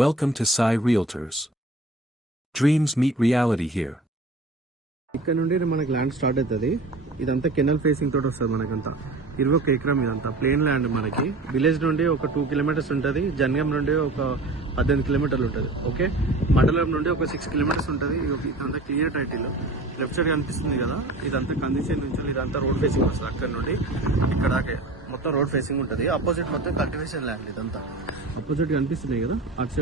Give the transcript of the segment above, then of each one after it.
Welcome to Sai Realtors. Dreams meet reality here. ఇక్కడ నుండి మనకి ల్యాండ్ స్టార్ట్ అవుతుంది. ఇదంతా కెనల్ ఫేసింగ్ తోటి వస్తుంది. మనకంతా 21 ఎకరం ఇదంతా ప్లేన్ ల్యాండ్. మనకి విలేజ్ నుండి ఒక 2 కిలోమీటర్స్ ఉంటుంది. జన్గం నుండి ఒక 18 కిలోమీటర్లు ఉంటుంది. ఓకే, మండలం నుండి ఒక 6 కిలోమీటర్స్ ఉంటుంది. ఇదంతా క్లియర్ టైటిల్. లెఫ్ట్ సైడ్ కనిపిస్తుంది కదా, ఇదంతా కండిషన్ నుంచి ఇదంతా రోడ్ ఫేసింగ్ వస్తుంది. అక్కడ నుండి ఇక్కడ మొత్తం రోడ్ ఫేసింగ్ ఉంటుంది. అపోజిట్ మొత్తం కల్టివేషన్ ల్యాండ్. ఇదంతా అపోజిట్ కనిపిస్తున్నాయి కదా, అటు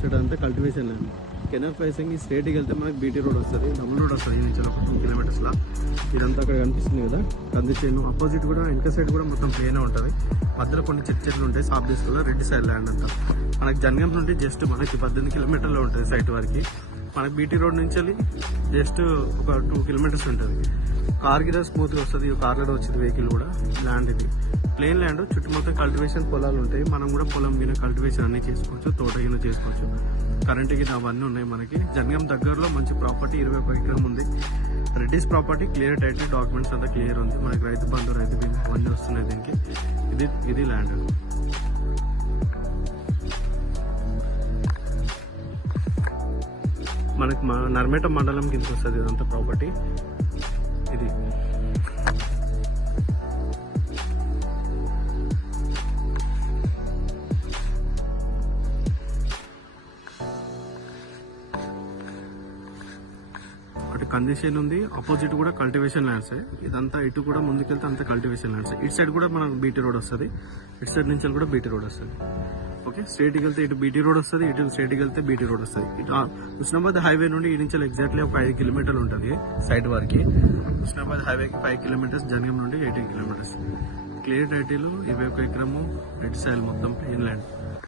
సైడ్ అంతా కల్టివేషన్ ల్యాండ్. కెనల్ ఫేసింగ్ ఈ స్ట్రేట్కి వెళ్తే మనకి బీటీ రోడ్ వస్తుంది, డబుల్ రోడ్ వస్తుంది. నుంచి ఒక 2 కిలోమీటర్స్ లా ఇదంతా అక్కడ కనిపిస్తుంది కదా కందిచేను. అపోజిట్ కూడా వెనక సైడ్ కూడా మొత్తం ప్లేన్ ఉంటుంది. మధ్యలో కొన్ని చెట్లు ఉంటాయి. సాఫ్ తీసుకున్న రెడ్ సైడ్ ల్యాండ్ అంతా మనకి జన్గం నుండి జస్ట్ మనకి 18 కిలోమీటర్లో ఉంటుంది సైట్ వరకు. మనకి బీటీ రోడ్ నుంచి వెళ్ళి జస్ట్ ఒక 2 కిలోమీటర్స్ ఉంటుంది. కార్ గిరా స్మూత్గా వస్తుంది. కార్లో వచ్చింది వెహికల్ కూడా. ల్యాండ్ ఇది ప్లేన్ ల్యాండ్. చుట్టుముట్ట కల్టివేషన్ పొలాలు ఉంటాయి. మనం కూడా పొలం గిన కల్టివేషన్ అన్ని చేసుకోవచ్చు, తోట గిన చేసుకోవచ్చు. కరెంట్ గిన అవన్నీ ఉన్నాయి. మనకి జన్గం దగ్గరలో మంచి ప్రాపర్టీ 21 ఎకరం ఉంది. Reddy's property clear title, documents అంతా క్లియర్ ఉంది. మనకి రైతు బంధు, రైతు బీమా అవన్నీ వస్తున్నాయి దీనికి. ఇది ల్యాండ్. మనకి నర్మేట మండలం కిందకి వస్తుంది ఇదంతా ప్రాపర్టీ. ఇది అటు కండిషన్ ఉంది. ఆపోజిట్ కూడా కల్టివేషన్ ల్యాండ్స్. ఇదంతా ఇటు కూడా ముందుకెళ్తే అంతా కల్టివేషన్ ల్యాండ్స్. ఇటు సైడ్ కూడా మనకు బీటీ రోడ్ వస్తుంది. ఇటు సైడ్ నుంచి కూడా బీటీ రోడ్ వస్తుంది. ఓకే, స్ట్రేట్కి వెళ్తే ఇటు బీటీ రోడ్ వస్తుంది, ఇటు స్ట్రేట్కి వెళ్తే బీటీ రోడ్ వస్తుంది. ఇటు హుస్నాబాద్ హైవే నుండి ఈ నుంచి ఎగ్జాక్ట్లీ ఒక 5 కిలోమీటర్లు ఉంటుంది సైడ్ వరకు. హుస్నాబాద్ హైవేకి 5 కిలోమీటర్స్, జన్గం నుండి 18 కిలోమీటర్స్. క్లియర్ టైటిల్, 21 ఎకరము, రెడ్ సాయిల్, మొత్తం ప్లేన్ ల్యాండ్.